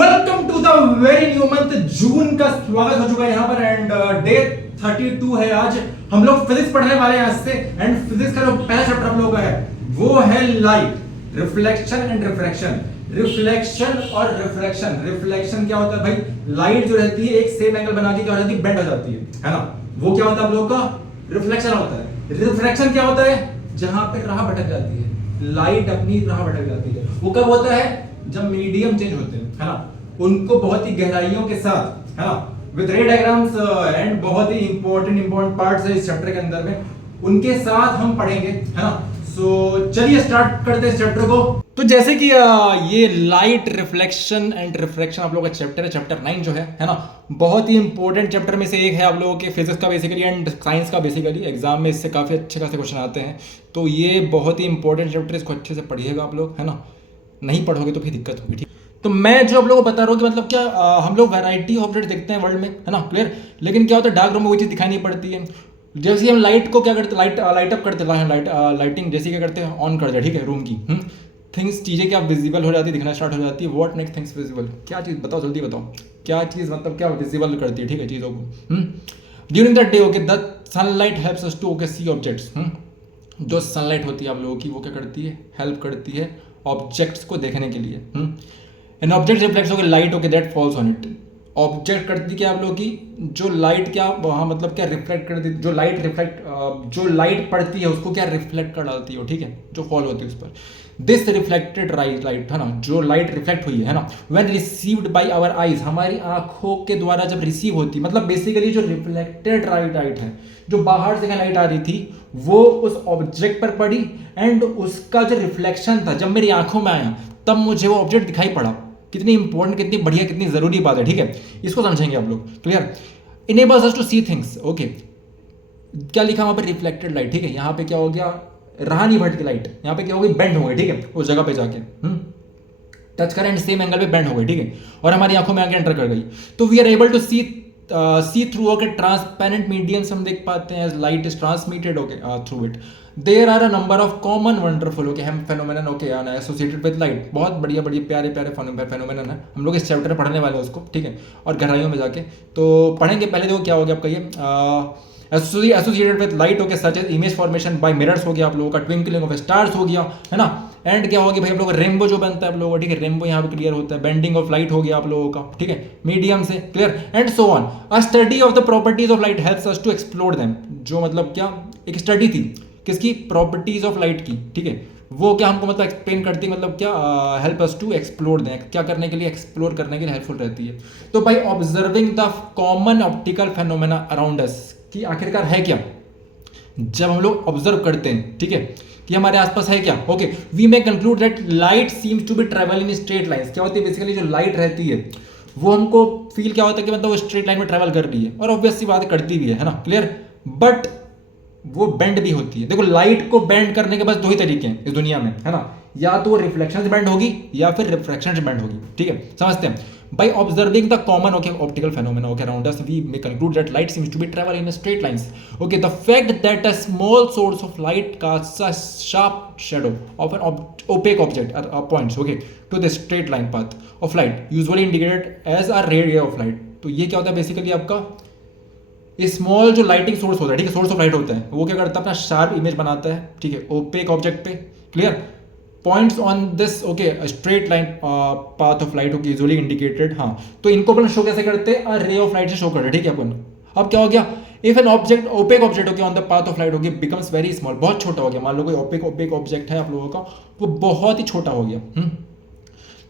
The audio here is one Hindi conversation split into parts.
Welcome to the very new month June का स्वागत हो चुका है यहाँ पर एंड डे 32 है आज। हम लोग फिजिक्स पढ़ने वाले हैं आज से एंड फिजिक्स का जो पहला चैप्टर हम लोग का है वो है light, reflection and refraction. Reflection और रिफ्रैक्शन, रिफ्लेक्शन क्या होता है भाई? लाइट जो रहती है एक सेम एंगल बना के क्या हो जाती है, बेंड हो जाती है ना। वो क्या होता है आप लोगों का? रिफ्लेक्शन होता है। रिफ्रैक्शन क्या होता है? जहां पे राह भटक जाती है, लाइट अपनी राह भटक जाती है। वो कब होता है? जब मीडियम चेंज होते हैं, है ना, उनको बहुत ही गहराइयों के साथ, है ना, विद रे डायग्राम्स एंड बहुत ही इंपॉर्टेंट पार्ट्स है इस चैप्टर के अंदर में, उनके साथ हम पढ़ेंगे, है ना। सो चलिए स्टार्ट करते हैं इस चैप्टर को। तो जैसे कि ये लाइट, रिफ्लेक्शन एंड रिफ्रैक्शन आप लोगों का चैप्टर है, चैप्टर 9 जो है ना, बहुत ही इंपॉर्टेंट चैप्टर में से एक है आप लोगों के फिजिक्स का बेसिकली एंड साइंस का बेसिकली। एग्जाम में इससे काफी अच्छे खासे क्वेश्चन आते हैं, तो ये बहुत ही इंपॉर्टेंट चैप्टर, इसको अच्छे से पढ़िएगा आप लोग, है ना। नहीं पढ़ोगे तो फिर दिक्कत होगी, ठीक। तो मैं जो आप लोगों को बता रहा हूँ कि मतलब क्या हम लोग वैरायटी ऑफ ऑब्जेक्ट देखते हैं वर्ल्ड में, है ना, क्लियर। लेकिन क्या होता है, डार्क रूम में वो चीज़ दिखाई नहीं पड़ती है। जैसे हम लाइट को क्या करते हैं, लाइट अप करते हैं, लाइटिंग जैसे क्या करते हैं, ऑन कर दिया, ठीक है, रूम की थिंग्स, चीज़ें क्या विजिबल हो जाती है, दिखना स्टार्ट हो जाती है। What make things visible? क्या चीज़ बताओ, जल्दी बताओ, क्या चीज़ मतलब क्या विजिबल करती है, ठीक है, चीज़ों को। During the day, okay, the sunlight helps us to okay see objects. जो सनलाइट होती है आप लोगों की, वो क्या करती है, हेल्प करती है ऑब्जेक्ट्स को देखने के लिए। An object reflects, okay, light, okay, that falls on it. Object करती क्या आप लोगों की, जो लाइट क्या वहाँ मतलब क्या रिफ्लेक्ट करती, जो लाइट पड़ती है उसको क्या रिफ्लेक्ट कर डालती है, ठीक है, जो फॉल होती है उस पर। दिस रिफ्लेक्टेड लाइट, है ना, जो लाइट रिफ्लेक्ट हुई है ना, when received by our eyes, हमारी आंखों के द्वारा जब रिसीव होती, मतलब बेसिकली जो रिफ्लेक्टेड लाइट है, जो बाहर से लाइट आ रही थी, वो उस ऑब्जेक्ट पर पड़ी एंड उसका जो रिफ्लेक्शन था जब मेरी आंखों में आया तब मुझे वो ऑब्जेक्ट दिखाई पड़ा। कितनी इंपॉर्टेंट, कितनी बढ़िया, कितनी जरूरी बात है, ठीक है। इसको समझेंगे आप लोग, clear. Enables us to see things, okay. क्या लिखा वहां पर? रिफ्लेक्टेड लाइट, ठीक है। यहाँ पे क्या हो गया, रहा नहीं भटकी लाइट, यहाँ पे क्या हो गई, बेंड हो गई, ठीक है, उस जगह पे जाके टच करें, सेम एंगल पे बेंड हो गई, ठीक है, और हमारी आंखों में आके एंटर कर गई। तो we are able to see through, okay, transparent mediums हम देख पाते हैं, as light is transmitted, okay, through it. There are a number of common wonderful, okay, हम phenomenon, okay, associated with light. बहुत बढ़िया बढ़िया प्यारे प्यारे फेनोमेनन है, हम लोग इस चैप्टर में पढ़ने वाले हैं उसको, ठीक है, और गहराइयों में जाके तो पढ़ेंगे। पहले देखो क्या हो गया आपका ये associated with light, okay, such as image formation by mirrors हो गया आप लोगों का, ट्विंकलिंग ऑफ स्टार्स हो गया, है ना। एंड क्या हो गया भाई आप लोगों का, रेनबो जो बनता है आप लोगों का, ठीक है, रेनबो यहाँ पे क्लियर होता है। बेंडिंग ऑफ लाइट हो गया आप लोगों का, ठीक है, मीडियम से, clear, and so on. A study of the properties of light helps us to explore them. जो मतलब क्या एक स्टडी थी किसकी, प्रॉपर्टीज ऑफ लाइट की, ठीक है, वो क्या हमको मतलब एक्सप्लेन करती है, मतलब क्या हेल्प अस टू एक्सप्लोर दें, क्या करने के लिए, एक्सप्लोर करने के लिए हेल्पफुल रहती है। तो भाई observing the common optical phenomena around us, की आखिरकार है क्या, जब हम लोग ऑब्जर्व करते हैं, ठीक है, कि हमारे आसपास है क्या, okay, we may conclude that light seems to be travel in straight lines. क्या होती है बेसिकली, जो लाइट रहती है वो हमको फील क्या होता है कि मतलब वो स्ट्रेट लाइन में ट्रेवल कर रही है, और ऑब्वियसली बात करती भी है ना, क्लियर। बट वो बेंड भी होती है। देखो लाइट को बेंड करने के बस दो ही तरीके हैं इस दुनिया में, है ना, या तो वो रिफ्लेक्शन से बेंड होगी या फिर रिफ्रैक्शन से बेंड होगी, ठीक है, समझते हैं। By observing the common, okay, optical phenomena, okay, around us, we may conclude that light seems to be travel in straight lines. Okay, the fact that a small source of light casts a sharp shadow of an opaque object at points, okay, to the straight line path of light, usually indicated as a ray of light. तो ये क्या होता है बेसिकली आपका, स्मॉल जो लाइटिंग सोर्स होता है, ठीक है, सोर्स ऑफ लाइट होता है, वो क्या करता है, अपना शार्प इमेज बनाता है, ठीक है, ओपेक ऑब्जेक्ट पे, clear, points on this, okay, straight line path of light, okay, usually indicated. हाँ, तो इनको अपन शो कैसे करते हैं, रे ऑफ लाइट से शो करते हैं, ठीक है अपन। अब क्या हो गया, if an object, opaque object, okay, on the path of light, okay, becomes very small, बहुत छोटा हो गया, मान लो कोई ओपेक ऑब्जेक्ट है आप लोगों का, वो बहुत ही छोटा हो गया,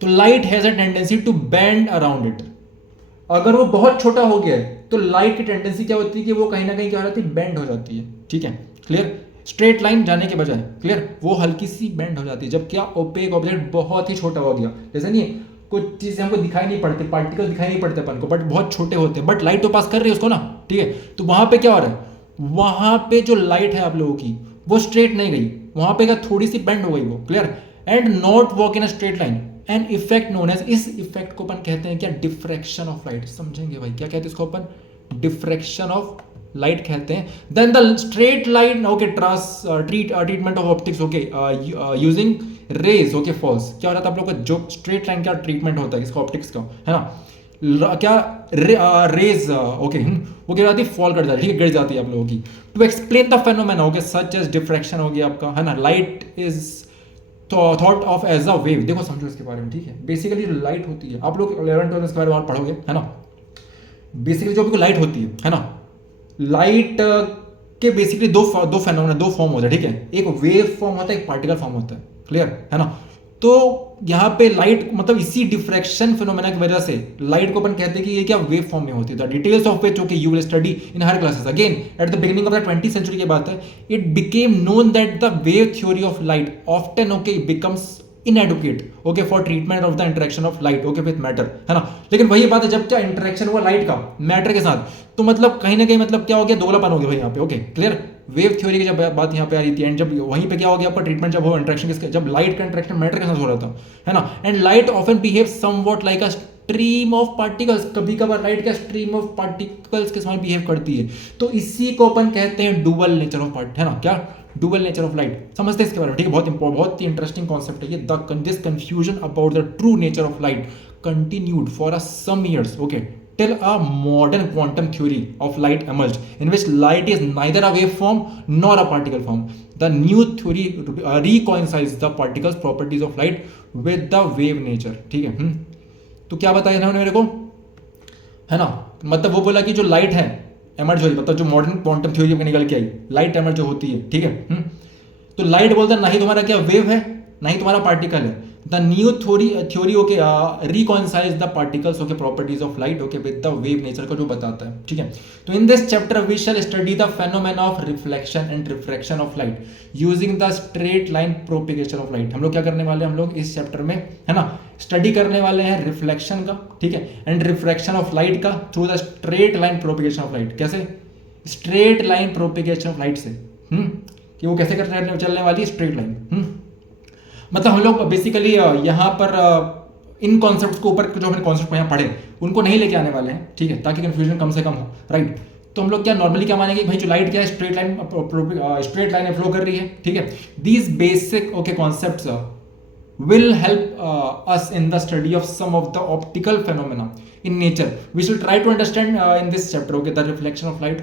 तो light has a tendency to bend around it. अगर वो बहुत छोटा हो गया है तो लाइट की टेंडेंसी क्या होती है कि वो कहीं ना कहीं क्या हो जाती है, बेंड हो जाती है, ठीक है, क्लियर, स्ट्रेट लाइन जाने के बजाय, क्लियर, वो हल्की सी बेंड हो जाती है। जब क्या ओपेक ऑब्जेक्ट बहुत ही छोटा हो गया, जैसे नहीं कुछ चीजें हमको दिखाई नहीं पड़ती, पार्टिकल दिखाई नहीं पड़ते अपन को, बट बहुत छोटे होते हैं, बट लाइट तो पास कर रही है उसको ना, ठीक है, तो वहां पे क्या हो रहा है, वहां पे जो लाइट है आप लोगों की वो स्ट्रेट नहीं गई, वहां पे क्या थोड़ी सी बेंड हो गई वो, clear, and not walk in a straight line. An effect known as, इस इफेक्ट को अपन कहते हैं क्या, डिफ्रैक्शन ऑफ लाइट। समझेंगे भाई क्या कहते हैं इसको अपन, डिफ्रैक्शन ऑफ लाइट कहते हैं. Then the straight line, okay, treatment of optics, okay, using rays, okay, falls. क्या हो रहा था आप लोग का जो स्ट्रेट लाइन का ट्रीटमेंट होता है इसका ऑप्टिक्स का, है ना, क्या रेज, ओके, वो क्या जाती है, फॉल कर जाती है, ठीक है, गिर जाती है आप लोगों की. To explain the phenomena, okay, such as diffraction हो गया आपका, है ना. Light is thought of as a wave. देखो समझो इसके बारे में, ठीक है. बेसिकली जो लाइट होती है, आप लोग 11-12 इसके बारे में और पढ़ोगे, है ना. बेसिकली जो भी लाइट होती है ना, लाइट के बेसिकली दो फेनोमेना, दो फॉर्म होते हैं, ठीक है. एक वेव फॉर्म होता है, एक पार्टिकल फॉर्म होता है. क्लियर है ना. तो यहाँ पे लाइट मतलब इसी डिफ्रैक्शन फिनोमेना की वजह से लाइट को अपन कहते हैं कि ये क्या वेव फॉर्म में होती है. The details of which, okay, you will study in higher classes. Again at the beginning of the 20th century की बात है. It became known that the wave theory of light often, okay, becomes inadequate, okay, for treatment of the interaction of light, okay, with matter, है ना. लेकिन वही बात है, जब क्या इंटरेक्शन हुआ लाइट का मैटर के साथ, तो मतलब कहीं ना कहीं मतलब क्या हो गया, दोगलापन हो गया भाई यहाँ पे. Okay, clear. वेव थ्योरी की जब बात यहाँ पे आ रही थी, एंड जब वहीं पे क्या हो गया आपका ट्रीटमेंट, जब वो इंटरेक्शन किसके, जब लाइट का इंटरेक्शन मैटर के साथ हो रहा था, है ना. And light often behave somewhat like a stream of particles. कभी कभार लाइट का स्ट्रीम ऑफ पार्टिकल्स के समान बिहेव करती है. तो इसी को अपन कहते हैं डुअल नेचर ऑफ पार्ट, है ना. क्या डुअल नेचर ऑफ लाइट समझते हैं इसके बारे में, ठीक है. बहुत ही इंटरेस्टिंग कॉन्सेप्ट है ये. This confusion about the true nature of light continued for some years, okay, till a modern quantum theory of light emerged, in which light is neither a wave form nor a particle form. The new theory reconciles the particles properties of light with the wave nature, ठीक है. तो क्या बताया इन्होंने मेरे को, है ना. मतलब वो बोला कि जो लाइट है एमर्ज हुई, मतलब जो मॉडर्न क्वांटम थ्योरी में निकल के आई, लाइट एमर्ज जो होती है, ठीक है. तो लाइट बोलता है ना ही तुम्हारा क्या वेव है, ना ही तुम्हारा पार्टिकल है. The new theory, okay, reconciles the particles, okay, properties of light, okay, with the wave nature को जो बताता है, ठीक है. तो in this chapter we shall study the phenomena of reflection and refraction of light using the straight line propagation of light. हम लोग क्या करने वाले हैं, हम लोग इस चैप्टर में, है ना, स्टडी करने वाले हैं रिफ्लेक्शन का, ठीक है, एंड रिफ्रैक्शन ऑफ लाइट का through the straight line propagation of light. कैसे, straight line propagation of light से, कि वो कैसे करने चलने वाली है, स्ट्रेट लाइन. मतलब हम लोग बेसिकली यहाँ पर इन कॉन्सेप्ट्स को ऊपर जो हमने कॉन्सेप्ट यहाँ पढ़े उनको नहीं लेके आने वाले हैं, ठीक है, ताकि कंफ्यूजन कम से कम हो, राइट. तो हम लोग क्या नॉर्मली क्या मानेंगे, भाई जो लाइट क्या है, स्ट्रेट लाइन में फ्लो कर रही है, ठीक है. These basic, okay, concepts will help us in the study of some of the optical phenomena in nature. We should try to understand in this chapter, okay, the reflection of light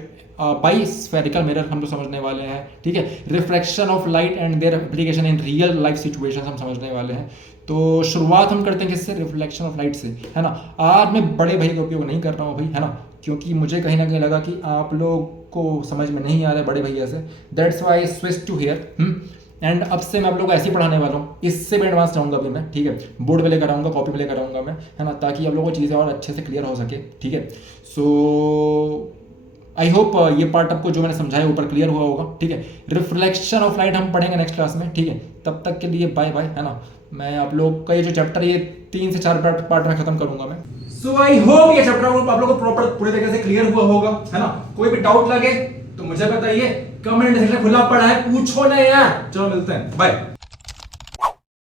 by spherical mirror हम लोग समझने वाले हैं, ठीक है. Reflection of light and their application in real life situation हम समझने वाले हैं. तो शुरुआत हम करते हैं किससे, रिफ्लेक्शन ऑफ लाइट से, है ना. आज मैं बड़े भाई का उपयोग नहीं कर रहा हूँ भाई, है ना, क्योंकि मुझे कहीं ना कहीं लगा कि आप लोग को समझ में नहीं आ रहा है बड़े भैया से. That's why I switch to here. And अब से मैं आप लोग को ऐसे ही पढ़ाने वाला हूँ, इससे भी एडवांस चाहूँगा अभी मैं, ठीक है. बोर्ड पे लेकर आऊँगा, कॉपी पे लेकर आऊँगा मैं, है ना, ताकि आप लोगों को चीज़ें और अच्छे से क्लियर हो सके, ठीक है. सो आई होप ये पार्ट आपको जो मैंने समझाया ऊपर क्लियर हुआ होगा, ठीक है. रिफ्लेक्शन ऑफ लाइट हम पढ़ेंगे नेक्स्ट क्लास में, ठीक है. तब तक के लिए बाय बाय, है ना. मैं आप लोग का ये जो चैप्टर ये 3 से 4 पार्ट में खत्म करूंगा मैं. सो आई होप ये चैप्टर आप लोगों को प्रॉपर पूरे तरीके से क्लियर हुआ होगा, है ना. कोई भी डाउट लगे तो मुझे बताइए, कमेंट सेक्शन खुला पड़ा है, पूछो ना यार. चलो मिलते हैं, बाय.